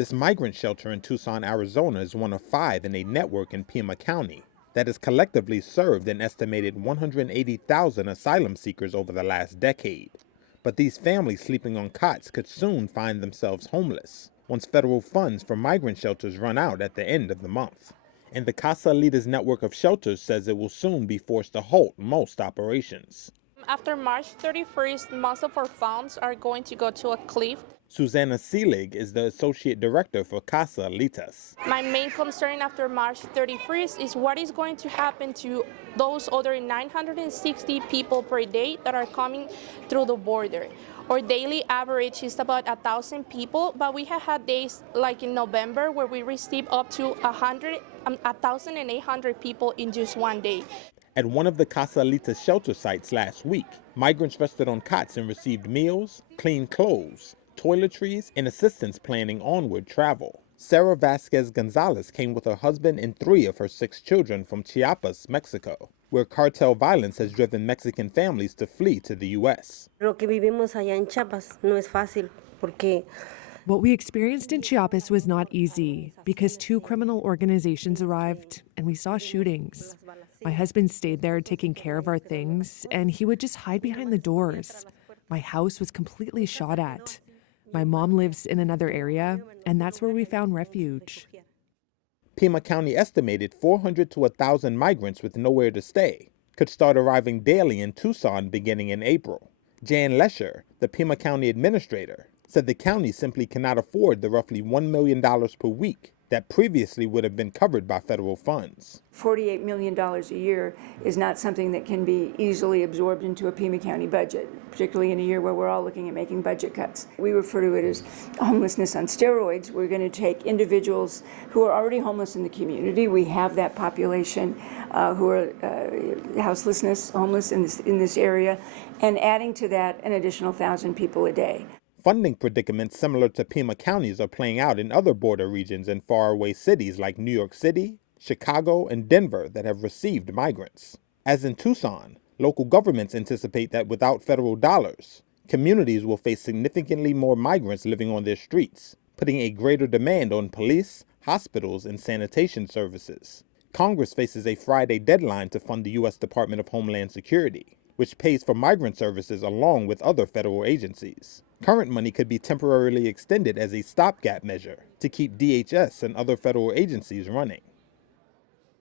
This migrant shelter in Tucson, Arizona is one of 5 in a network in Pima County that has collectively served an estimated 180,000 asylum seekers over the last decade. But these families sleeping on cots could soon find themselves homeless once federal funds for migrant shelters run out at the end of the month. And the Casa Alitas network of shelters says it will soon be forced to halt most operations. After March 31st, most of our funds are going to go to a cliff. Susanna Seelig is the associate director for Casa Alitas. My main concern after March 31st is what is going to happen to those other 960 people per day that are coming through the border. Our daily average is about 1,000 people, but we have had days like in November where we received up to 1,800 people in just one day. At one of the Casa Alitas shelter sites last week, migrants rested on cots and received meals, clean clothes, toiletries, and assistance planning onward travel. Sarah Vasquez Gonzalez came with her husband and 3 of her 6 children from Chiapas, Mexico, where cartel violence has driven Mexican families to flee to the U.S. Lo que vivimos allá en Chiapas no es fácil porque What we experienced in Chiapas was not easy because 2 criminal organizations arrived and we saw shootings. My husband stayed there taking care of our things, and he would just hide behind the doors. My house was completely shot at. My mom lives in another area, and that's where we found refuge. Pima County estimated 400 to 1,000 migrants with nowhere to stay could start arriving daily in Tucson beginning in April. Jan Lesher, the Pima County administrator, said the county simply cannot afford the roughly $1 million per week that previously would have been covered by federal funds. $48 million a year is not something that can be easily absorbed into a Pima County budget, particularly in a year where we're all looking at making budget cuts. We refer to it as homelessness on steroids. We're going to take individuals who are already homeless in the community. We have that population who are houselessness, homeless in this area, and adding to that an additional 1,000 people a day. Funding predicaments similar to Pima County's are playing out in other border regions and faraway cities like New York City, Chicago, and Denver that have received migrants. As in Tucson, local governments anticipate that without federal dollars, communities will face significantly more migrants living on their streets, putting a greater demand on police, hospitals, and sanitation services. Congress faces a Friday deadline to fund the U.S. Department of Homeland Security, which pays for migrant services along with other federal agencies. Current money could be temporarily extended as a stopgap measure to keep DHS and other federal agencies running.